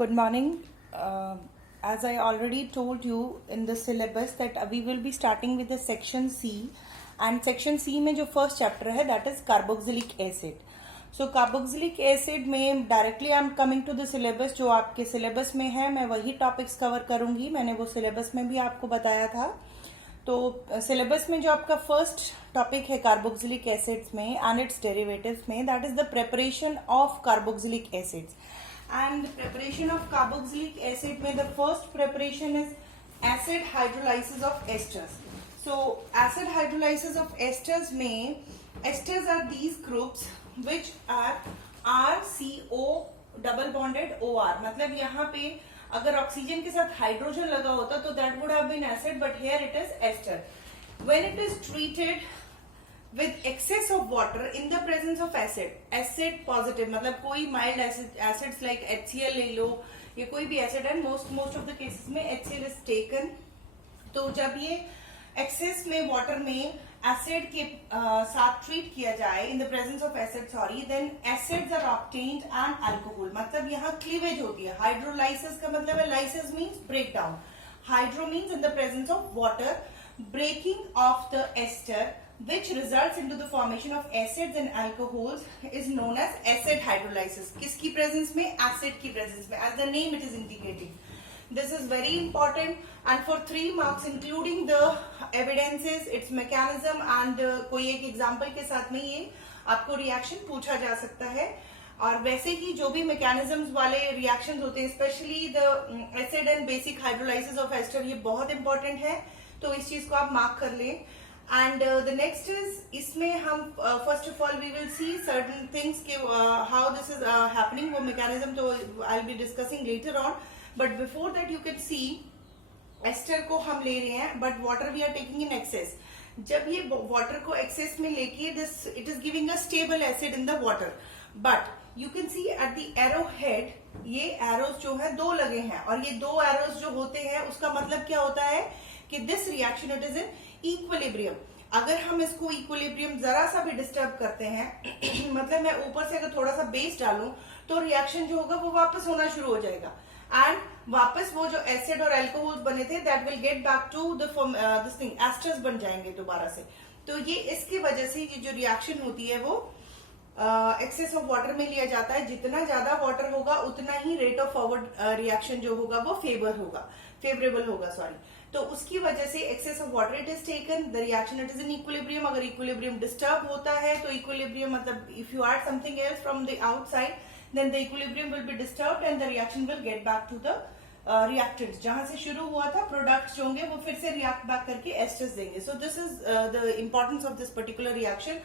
Good morning. As I already told you in the syllabus that we will be starting with the section C, and section C में जो first chapter है that is carboxylic acid. So carboxylic acid में directly I am coming to the syllabus. जो आपके syllabus में है मैं वही topics cover करूंगी. मैंने वो syllabus में भी आपको बताया था. तो सिलेबस में जो आपका फर्स्ट टॉपिक है कार्बोक्सिलिक एसिड्स में एंड इट्स डेरिवेटिव्स में, that is the preparation of carboxylic acids. And preparation of carboxylic acid में the first preparation is acid hydrolysis of esters. So acid hydrolysis of esters में esters are these groups which are RCO double bonded OR. मतलब यहाँ पे अगर oxygen के साथ hydrogen लगा होता तो that would have been acid, but here it is ester. When it is treated with excess of water in the presence of acid positive, मतलब कोई माइल्ड एसिड्स लाइक HCl ले लो, ये कोई भी एसिड है, मोस्ट ऑफ द केसेस में HCl is taken. तो जब ये एक्सेस में वाटर में एसिड के साथ ट्रीट किया जाए in the presence of acid, then acids are obtained and alcohol. मतलब यहाँ क्लीवेज होती है. हाइड्रोलाइसिस का मतलब है, lysis means break down, hydro means in the presence of water, breaking of the ester which results into the formation of acids and alcohols is known as acid hydrolysis. किसकी presence में? Acid की presence में. as the name it is indicating. This is very important, and for 3 marks including the evidences, its mechanism and कोई एक example के साथ में ये आपको reaction पूछा जा सकता है. और वैसे ही जो भी mechanisms वाले reactions होते हैं, especially the acid and basic hydrolysis of ester, ये बहुत important है, तो इस चीज को आप mark कर लें. And the next is, इसमें हम first of all we will see certain things के how this is happening, वो mechanism तो I'll be discussing later on. But before that you can see ester को हम ले रहे हैं, but water we are taking in excess. जब ये वाटर को एक्सेस में लेके this it is giving a stable acid in the water. But you can see at the arrow head ये एरोज जो है 2 लगे हैं, और ये 2 एरोज जो होते हैं उसका मतलब क्या होता है कि this reaction it is in equilibrium. अगर हम इसको इक्विलिब्रियम जरा सा भी डिस्टर्ब करते हैं मतलब मैं ऊपर से अगर थोड़ा सा बेस डालूं तो रिएक्शन जो होगा वो वापस होना शुरू हो जाएगा, एंड वापस वो जो एसिड और अल्कोहल बने थे that will get back to this thing, esters बन जाएंगे दोबारा से. तो ये इसकी वजह से ये जो रिएक्शन होती है वो एक्सेस ऑफ वाटर में लिया जाता है. जितना ज्यादा वाटर होगा उतना ही रेट ऑफ फॉरवर्ड रिएक्शन जो होगा वो फेवरेबल होगा. तो उसकी वजह से excess of water it is taken, the reaction it is in equilibrium. अगर इक्विलिब्रियम डिस्टर्ब होता है तो इक्विलिब्रियम मतलब if you add something else from the outside then the equilibrium will be disturbed and the reaction will get back to the reactants. जहां से शुरू हुआ था प्रोडक्ट्स जो होंगे वो फिर से रिएक्ट बैक करके एस्टर्स देंगे. So this is the importance of this particular reaction.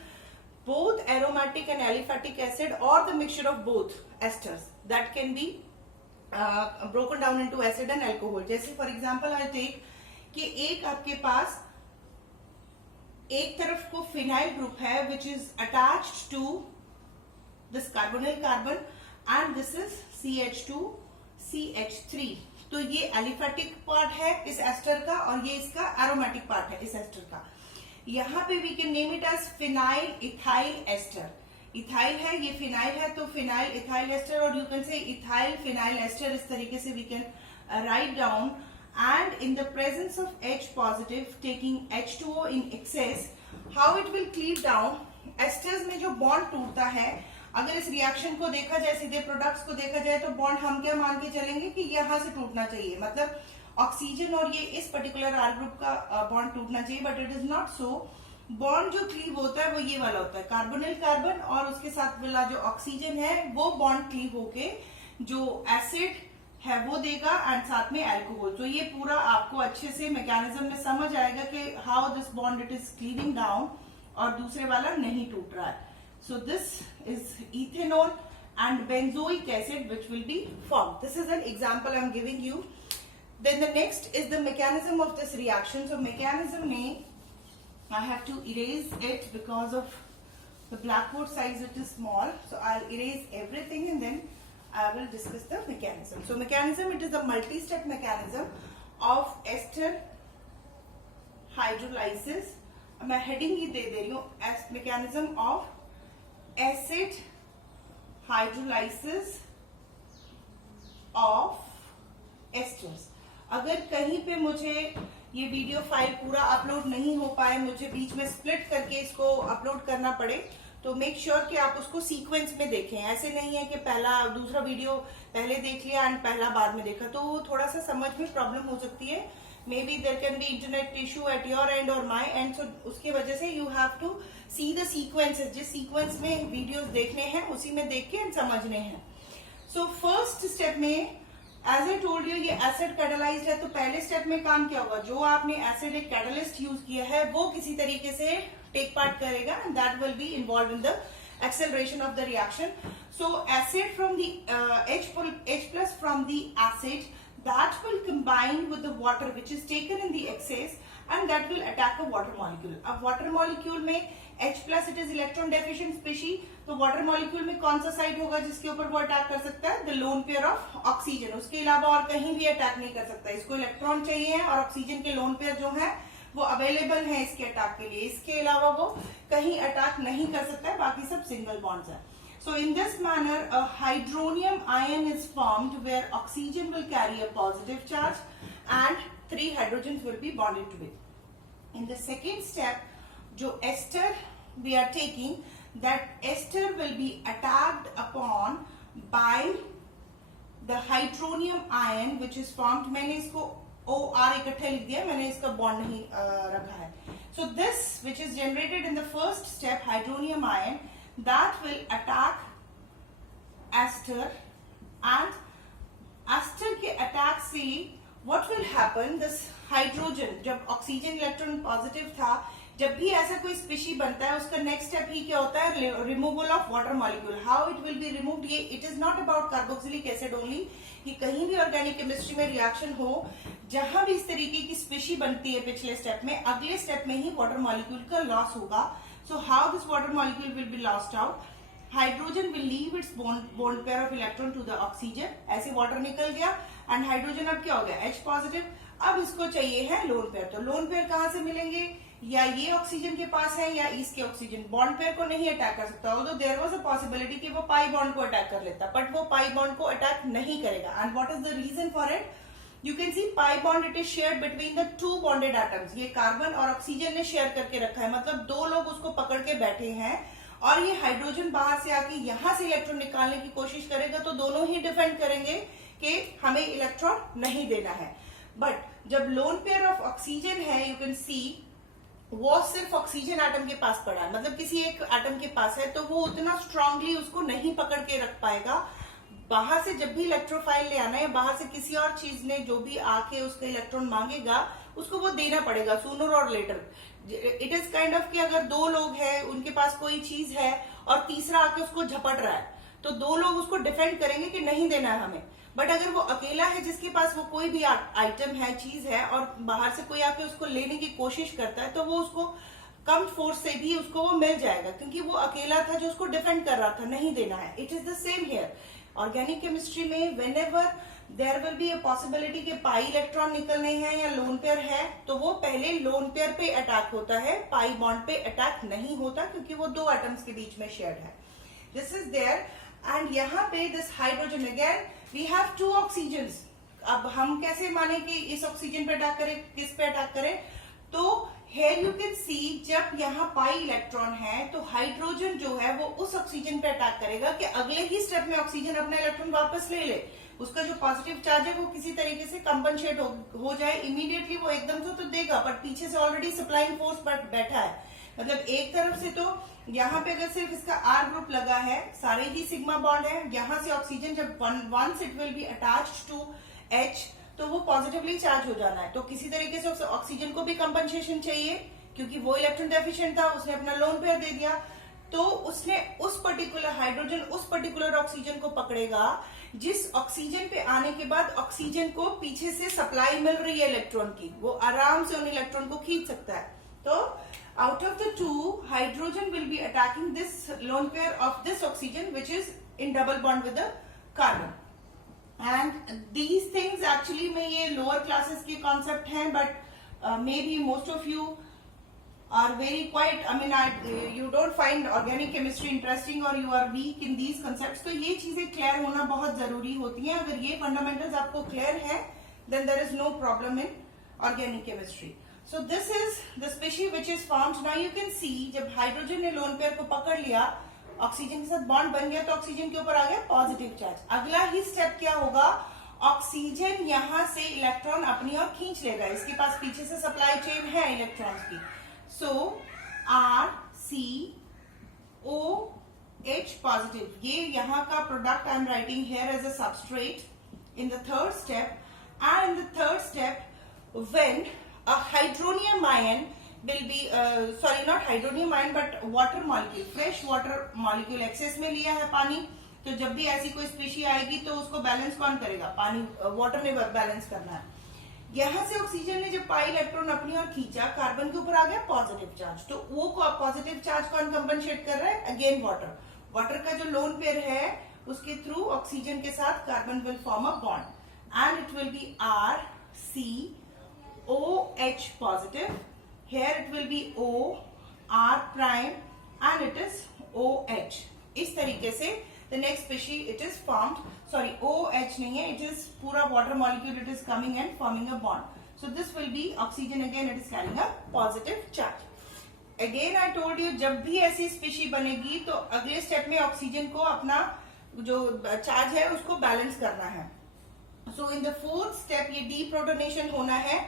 Both aromatic and aliphatic acid or the mixture of both esters that can be broken down into acid and alcohol. जैसे for example I take कि एक आपके पास एक तरफ को phenyl group है which is attached to this carbonyl carbon and this is CH2CH3. तो ये एलिफेटिक पार्ट है इस एस्टर का और ये इसका एरोमेटिक पार्ट है इस एस्टर का. यहाँ पे we can name it as phenyl ethyl ester. Ethyl है, ये फिनाइल है, तो फिनाइल इथाइल एस्टर, और you can say ethyl phenyl ester. इस तरीके से we can write down. And in the presence of H positive taking H2O in excess, how it will cleave down. Esters में जो bond टूटता है, अगर इस रिएक्शन को देखा जाए, सीधे प्रोडक्ट्स को देखा जाए, तो बॉन्ड हम क्या मान के चलेंगे कि यहां से टूटना चाहिए, मतलब ऑक्सीजन और ये इस पर्टिकुलर R ग्रुप का बॉन्ड टूटना चाहिए, but it is not so. Bond जो क्लीव होता है वो ये वाला होता है, कार्बोनिल कार्बन और उसके साथ वाला जो ऑक्सीजन है वो बॉन्ड क्लीव होके जो एसिड है वो देगा एंड साथ में अल्कोहल. तो ये पूरा आपको अच्छे से मैकेनिज्म में समझ आएगा कि how this bond it is cleaving down और दूसरे वाला नहीं टूट रहा है. So this is ethanol and benzoic acid which will be formed. This is an example I am giving you. Then the next is the mechanism of this reaction. So mechanism में I have to erase it because of the blackboard size it is small. So I'll erase everything and then I will discuss the mechanism. So mechanism, it is a multi-step mechanism of ester hydrolysis. मैं heading ही दे रही हूँ as mechanism of acid hydrolysis of अगर कहीं पे मुझे ये video file पूरा upload नहीं हो पाए, मुझे बीच में स्प्लिट करके इसको अपलोड करना पड़े, तो मेक श्योर कि आप उसको सीक्वेंस में देखें। ऐसे नहीं है कि पहला दूसरा वीडियो पहले देख लिया एंड पहला बाद में देखा, तो थोड़ा सा समझ में प्रॉब्लम हो सकती है। Maybe there can be internet issue at your end और माई एंड, सो उसकी वजह से you have to see the sequences. जिस सीक्वेंस में वीडियोस देखने हैं उसी में देख के एंड समझने हैं। सो फर्स्ट स्टेप में एज ए टोल्ड यू, ये एसिड कैटालाइज्ड है, तो पहले स्टेप में काम क्या होगा, जो आपने एसिड एक कैटलिस्ट यूज किया है वो किसी तरीके से टेक पार्ट करेगा and that will be involve in the acceleration of the reaction. So acid from the H plus from the acid that will combine with the water which is taken in the excess and that will attack a water molecule. अब water molecule में H plus it is electron deficient species, तो water molecule में कौन सा side होगा जिसके ऊपर वो अटैक कर सकता है, the lone pair of oxygen। उसके अलावा और कहीं भी अटैक नहीं कर सकता। इसको इलेक्ट्रॉन चाहिए और ऑक्सीजन के लोन पेयर जो है वो अवेलेबल है इसके अटैक के लिए। इसके अलावा वो कहीं अटैक नहीं कर सकता है, बाकी सब सिंगल बॉन्ड्स है। So in this manner a hydronium ion is formed where oxygen will carry a positive charge and 3 hydrogens will be bonded to it. In the second step, जो ester we are taking, that ester will be attacked upon by the hydronium ion which is formed। मैंने इसको OR इकट्ठे लिख दिया, मैंने इसका bond नहीं रखा है। So this which is generated in the first step, hydronium ion, that will attack ester and ester के अटैक से what will happen, this hydrogen, जब ऑक्सीजन इलेक्ट्रॉन पॉजिटिव था, जब भी ऐसा कोई स्पीशी बनता है उसका नेक्स्ट स्टेप ही क्या होता है, removal of water molecule. How it will be removed, ये it is not about carboxylic acid only, कि कहीं भी ऑर्गेनिक केमिस्ट्री में रिएक्शन हो, जहां भी इस तरीके की स्पीशी बनती है पिछले स्टेप में, अगले स्टेप में ही वाटर मॉलिक्यूल का लॉस होगा। So how this water molecule will be lost out, hydrogen will leave its bond pair of electron to the oxygen, ऐसे वाटर निकल गया एंड हाइड्रोजन अब क्या हो गया, H पॉजिटिव। अब इसको चाहिए है लोन पेयर, तो लोन पेयर कहां से मिलेंगे, या ये ऑक्सीजन के पास है या इसके ऑक्सीजन। बॉन्ड पेयर को नहीं अटैक कर सकता, although there was a possibility कि वो पाई बॉन्ड को अटैक कर लेता, बट वो पाई बॉन्ड को अटैक नहीं करेगा। And what is the reason for it, you can see pi bond it is shared between the 2 bonded atoms. ये कार्बन और ऑक्सीजन ने शेयर करके रखा है, मतलब 2 लोग उसको पकड़ के बैठे हैं और ये हाइड्रोजन बाहर से आके यहां से इलेक्ट्रॉन निकालने की कोशिश करेगा, तो दोनों ही डिफेंड करेंगे कि हमें इलेक्ट्रॉन नहीं देना है। बट जब लोन पेयर ऑफ ऑक्सीजन है, यू कैन सी वो सिर्फ ऑक्सीजन एटम के पास पड़ा है, मतलब किसी एक एटम के पास है, तो वो उतना स्ट्रांगली उसको नहीं पकड़ के रख पाएगा। बाहर से जब भी इलेक्ट्रोफाइल ले आना है, बाहर से किसी और चीज ने जो भी आके उसका इलेक्ट्रॉन मांगेगा उसको वो देना पड़ेगा sooner or later. It is kind of कि अगर 2 लोग हैं, उनके पास कोई चीज है और तीसरा आके उसको झपट रहा है, तो 2 लोग उसको डिफेंड करेंगे कि नहीं देना है हमें। बट अगर वो अकेला है जिसके पास वो कोई भी आइटम है, चीज है, और बाहर से कोई आके उसको लेने की कोशिश करता है, तो वो उसको कम फोर्स से भी उसको वो मिल जाएगा, क्योंकि वो अकेला था जो उसको डिफेंड कर रहा था, नहीं देना है। It is the same here. Organic chemistry में whenever there will be a possibility कि पाई इलेक्ट्रॉन निकलने हैं या लोन पेयर है, तो वो पहले लोन पेयर पे अटैक होता है, पाई बॉन्ड पे अटैक नहीं होता, क्योंकि वो 2 एटम्स के बीच में शेयर्ड है। दिस इज देयर एंड यहाँ पे this hydrogen again we have 2 oxygens. अब हम कैसे माने कि इस ऑक्सीजन पे अटैक करें, किस पे अटैक करें, तो here you can see जब यहाँ पाई इलेक्ट्रॉन है तो हाइड्रोजन जो है वो उस ऑक्सीजन पे अटैक करेगा कि अगले ही स्टेप में ऑक्सीजन अपना इलेक्ट्रॉन वापस ले ले, उसका जो पॉजिटिव चार्ज है वो किसी तरीके से कंपनसेट हो जाए। इमीडिएटली वो एकदम से तो देगा, बट पीछे से ऑलरेडी सप्लाइंग फोर्स बैठा है, मतलब एक तरफ से तो यहाँ पे अगर सिर्फ इसका R ग्रुप लगा है, सारे ही सिग्मा बॉन्ड है, यहाँ से ऑक्सीजन जब once it will be attached to H तो वो पॉजिटिवली चार्ज हो जाना है। तो किसी तरीके से ऑक्सीजन को भी कंपनसेशन चाहिए, क्योंकि वो इलेक्ट्रॉन डेफिशिएंट था, उसने अपना लोन पेयर दे दिया, तो उसने उस पर्टिकुलर हाइड्रोजन उस पर्टिकुलर ऑक्सीजन को पकड़ेगा जिस ऑक्सीजन पे आने के बाद ऑक्सीजन को पीछे से सप्लाई मिल रही है इलेक्ट्रॉन की, वो आराम से उन इलेक्ट्रॉन को खींच सकता है। तो out of the 2 hydrogen will be attacking this lone pair of this oxygen which is in double bond with the carbon. And these things actually में ये लोअर क्लासेस के कॉन्सेप्ट हैं, but maybe most of you are very quite, I mean you don't find organic chemistry interesting और you are weak in these concepts. तो ये चीजें clear होना बहुत जरूरी होती हैं। अगर ये फंडामेंटल्स आपको क्लियर है then there is no problem in organic chemistry. So this is the species which is formed. Now you can see जब हाइड्रोजन ने लोन पेयर को पकड़ लिया, ऑक्सीजन के साथ बॉन्ड बन गया, तो ऑक्सीजन के ऊपर आ गया पॉजिटिव चार्ज. अगला ही स्टेप क्या होगा, ऑक्सीजन यहां से इलेक्ट्रॉन अपनी ओर खींच लेगा. इसके पास पीछे से सप्लाई चेन है इलेक्ट्रॉन्स की. सो RCOH पॉजिटिव, ये यहाँ का product I am writing here as a substrate in the third step. And in the third step, when a hydronium ion will be sorry, not hydronium ion but water molecule, fresh water molecule excess में लिया है पानी, तो जब भी ऐसी कोई species आएगी तो उसको बैलेंस कौन करेगा, पानी, वाटर ने बैलेंस करना है. यहां से ऑक्सीजन ने जब पाई इलेक्ट्रॉन अपनी ओर खींचा, कार्बन के ऊपर आ गया पॉजिटिव चार्ज. तो वो पॉजिटिव चार्ज कौन कंपनसेट कर रहा है, अगेन वाटर. वाटर का जो लोन पेयर है उसके थ्रू ऑक्सीजन के साथ carbon will form a bond and it will B RCOH positive. Here it will B OR prime and it is OH. इस तरीके से the next species it is formed, sorry OH नहीं है, it is पूरा water molecule, it is coming and forming a bond. So this will be oxygen, again it is carrying a positive charge. Again I told you, जब भी ऐसी species बनेगी तो अगले step में ऑक्सीजन को अपना जो चार्ज है उसको बैलेंस करना है. सो इन द फोर्थ स्टेप ये डीप्रोटोनेशन होना है.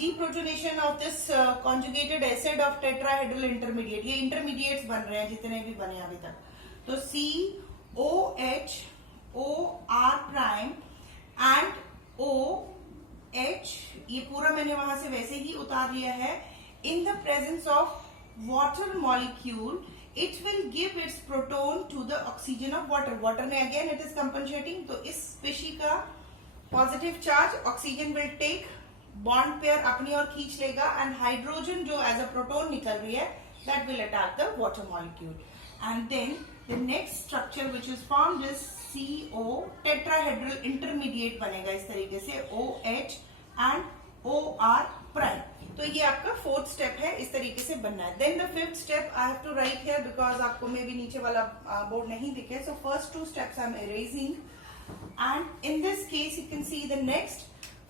Deprotonation of this conjugated acid of tetrahedral intermediate. ये इंटरमीडिएट्स बन रहे हैं जितने भी बने अभी तक. तो COH OR prime and OH, ये पूरा मैंने वहां से वैसे ही उतार लिया है. इन the presence of water molecule it will give its proton to the oxygen of water. Water में again it is compensating. तो इस स्पीशी का positive charge oxygen will take, bond pair अपनी ओर खींच लेगा एंड हाइड्रोजन जो एज अ प्रोटोन निकल रही है that will attack the water molecule. And then the next structure which is formed is CO, tetrahedral intermediate बनेगा इस तरीके से, OH and OR prime. तो ये आपका फोर्थ स्टेप है, इस तरीके से बनना है. Then the fifth step I have to write here because आपको मे भी नीचे वाला बोर्ड नहीं दिखे. So first two steps I am erasing and in this case you can see the next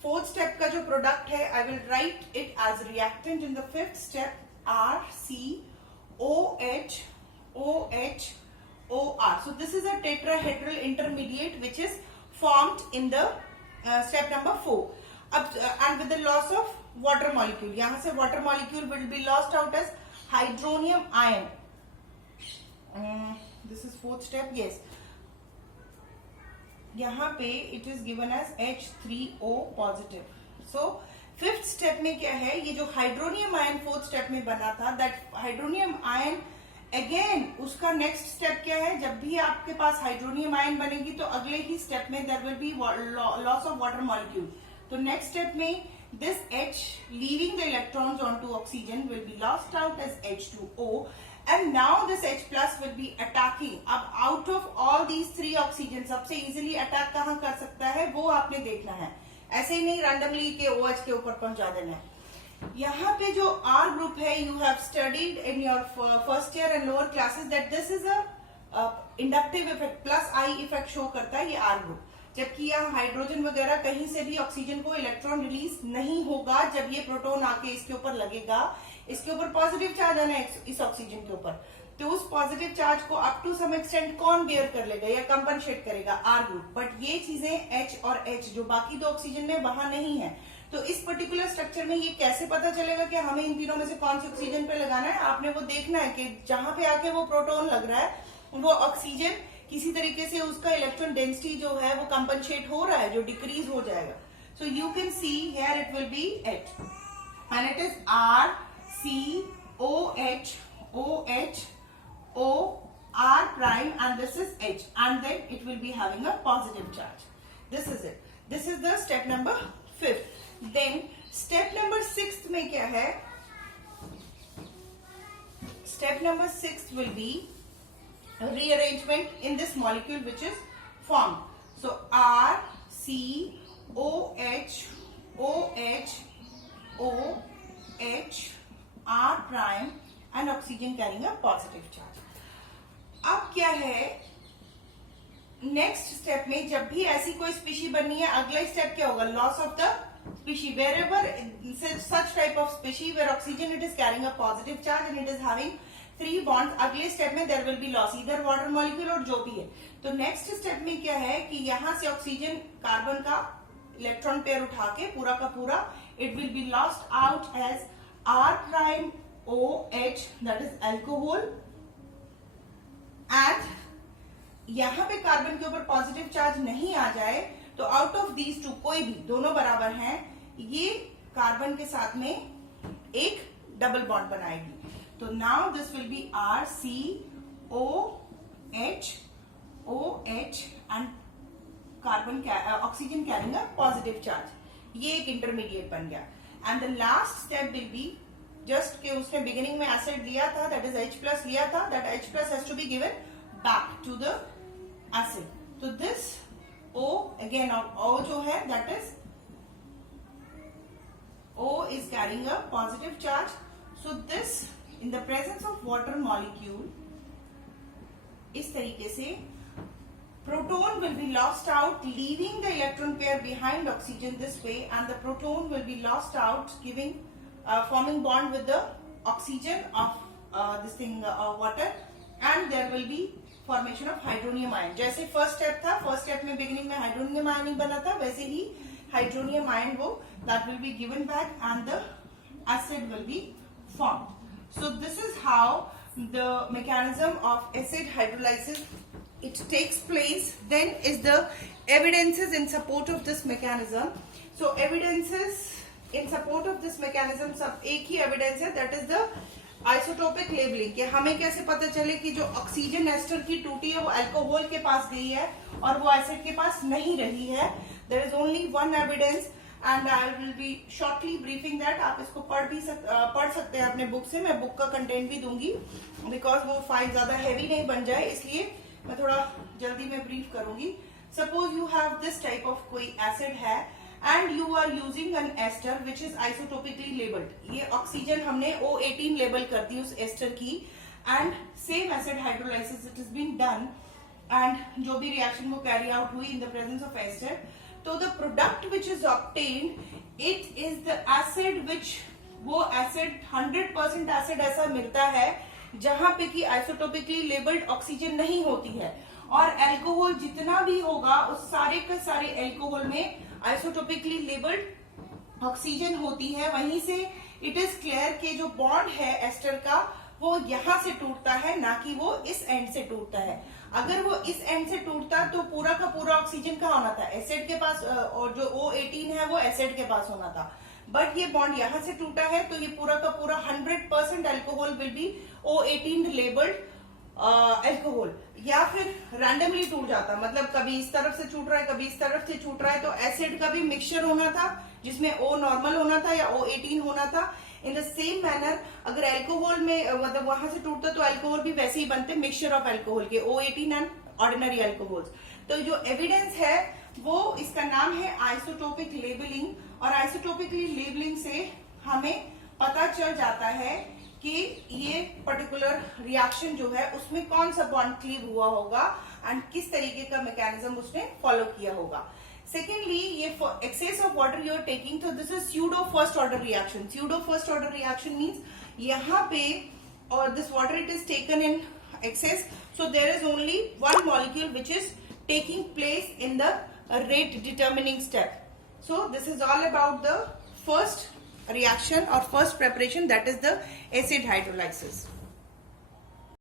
fourth step का जो product है I will write it as reactant in the fifth step RCOH OH OR. So this is a tetrahedral intermediate which is formed in the step number 4. And with the loss of water molecule, यहां से water molecule will be lost out as hydronium ion. This is fourth step. Yes, यहाँ पे it is given as H3O positive. So fifth step में क्या है, ये जो hydronium ion fourth step में बना था, दैट हाइड्रोनियम आयन अगेन उसका नेक्स्ट स्टेप क्या है, जब भी आपके पास हाइड्रोनियम आयन बनेगी तो अगले ही स्टेप में there will be loss of water molecule. तो नेक्स्ट स्टेप में this H leaving the electrons onto oxygen will be lost out as H2O, and now this H plus will be attacking. अब out of all these three oxygen सबसे easily attack कहाँ कर सकता है वो आपने देखना है. ऐसे ही नहीं randomly के OH के ऊपर पहुंचा देना है. यहाँ पे जो R group है, you have studied in your first year and lower classes that this is a inductive effect, plus I effect show करता है ये R group. जबकि यहाँ हाइड्रोजन वगैरह कहीं से भी ऑक्सीजन को इलेक्ट्रॉन रिलीज नहीं होगा. जब ये प्रोटोन आके इसके ऊपर लगेगा, इसके ऊपर पॉजिटिव चार्ज आना है इस ऑक्सीजन के ऊपर, तो उस पॉजिटिव चार्ज को अप टू सम एक्सटेंट कौन बेयर कर लेगा या कंपनसेट करेगा, आर ग्रुप. बट ये चीजें H और H जो बाकी दो ऑक्सीजन में वहां नहीं है. तो इस पर्टिकुलर स्ट्रक्चर में ये कैसे पता चलेगा कि हमें इन तीनों में से कौन सी ऑक्सीजन पे लगाना है. आपने वो देखना है कि जहां पे आके वो प्रोटोन लग रहा है वो ऑक्सीजन किसी तरीके से उसका इलेक्ट्रॉन डेंसिटी जो है वो कंपनसेट हो रहा है, जो डिक्रीज हो जाएगा. So you can see here it will B H and it is RCOH OH OR prime and this is H, and then it will be having a positive charge. This is it. This is the step number 5th. Then step number 6th में क्या है? Step number 6th will be rearrangement in this molecule which is formed. So RCOH OH OH R prime and oxygen carrying a positive charge. अब क्या है next step में, जब भी ऐसी कोई स्पीशी बननी है अगला स्टेप क्या होगा, loss of the species. Wherever such type of species where oxygen it is carrying a positive charge and it is having 3 bonds, अगले स्टेप में there will be loss, either water molecule और जो भी है. तो next step में क्या है कि यहां से ऑक्सीजन कार्बन का इलेक्ट्रॉन पेयर उठा के पूरा का पूरा it will be lost out as R prime OH, that is alcohol. And यहां पे कार्बन के ऊपर पॉजिटिव चार्ज नहीं आ जाए तो आउट ऑफ दीज टू कोई भी, दोनों बराबर हैं, ये कार्बन के साथ में एक डबल बॉन्ड बनाएगी. तो now this will be RCOH and carbon oxygen carrying a positive charge. ये एक इंटरमीडिएट बन गया. And the last step will be just कि उसने बिगिनिंग में एसिड लिया था, दैट इज H+ लिया था, that H+ has to be given back to the acid. तो दिस O again, O जो है that is O is carrying a positive charge. So this in the presence of water molecule, इस तरीके से proton will be lost out, leaving the electron pair behind oxygen this way, and the proton will be lost out, giving forming bond with the oxygen of this thing water, and there will be formation of hydronium ion. जैसे first step था, first step में beginning में hydronium ion ही बना था, वैसे ही hydronium ion वो that will be given back and the acid will be formed. So this is how the mechanism of acid hydrolysis it takes place. Then is the evidences in support of this mechanism. So evidences in support of this mechanism, सब एक ही evidence है, that is the isotopic labelling. कि हमें कैसे पता चले कि जो ऑक्सीजन एस्टर की टूटी है वो अल्कोहल के पास गई है और वो एसिड के पास नहीं रही है. There is only one evidence and I will be shortly briefing that. आप इसको पढ़ सकते हैं अपने बुक से. मैं बुक का कंटेंट भी दूंगी बिकॉज वो फाइल ज्यादा हैवी नहीं बन जाए, इसलिए मैं थोड़ा जल्दी में ब्रीफ करूंगी. Suppose you have this type of कोई एसिड है and you are using an ester which is isotopically labeled. ये ऑक्सीजन हमने O18 लेबल कर दी उस एस्टर की, and same acid hydrolysis it has been done, and जो भी रिएक्शन वो कैरी आउट हुई in the presence of ester, तो the product which is obtained it is the acid which, वो एसिड 100% एसिड ऐसा मिलता है जहां पे कि आइसोटोपिकली लेबल्ड ऑक्सीजन नहीं होती है, और एल्कोहल जितना भी होगा उस सारे के सारे एल्कोहल में आइसोटोपिकली लेबल्ड ऑक्सीजन होती है. वहीं से इट इज क्लियर कि जो बॉन्ड है एस्टर का वो यहां से टूटता है, ना कि वो इस एंड से टूटता है. अगर वो इस एंड से टूटता तो पूरा का पूरा ऑक्सीजन कहाँ होना था, एसिड के पास, और जो O18 है वो एसिड के पास होना था. बट ये बॉन्ड यहां से टूटा है तो ये पूरा का पूरा 100% alcohol will be O18 labelled alcohol. या फिर रैंडमली टूट जाता, मतलब कभी इस तरफ से छूट रहा है कभी इस तरफ से छूट रहा है, तो एसिड का भी मिक्सचर होना था जिसमें O नॉर्मल होना था या O18 होना था. इन द सेम मैनर अगर अल्कोहल में मतलब वहां से टूटता तो अल्कोहल भी वैसे ही बनते, मिक्सचर ऑफ अल्कोहल के O18 एंड ऑर्डिनरी अल्कोहल्स. तो जो एविडेंस है वो इसका नाम है आइसोटोपिक लेबलिंग, और आइसोटोपिकली लेबलिंग से हमें पता चल जाता है कि ये पर्टिकुलर रिएक्शन जो है उसमें कौन सा बॉन्ड क्लीव हुआ होगा एंड किस तरीके का मैकेनिज्म उसने फॉलो किया होगा. सेकेंडली, ये excess of water you are taking, तो this is pseudo first order reaction. Pseudo first order reaction means यहाँ पे और this water it is taken in excess, so there is only one molecule which is taking place in the rate determining step. So this is all about the first reaction or first preparation, that is the acid hydrolysis.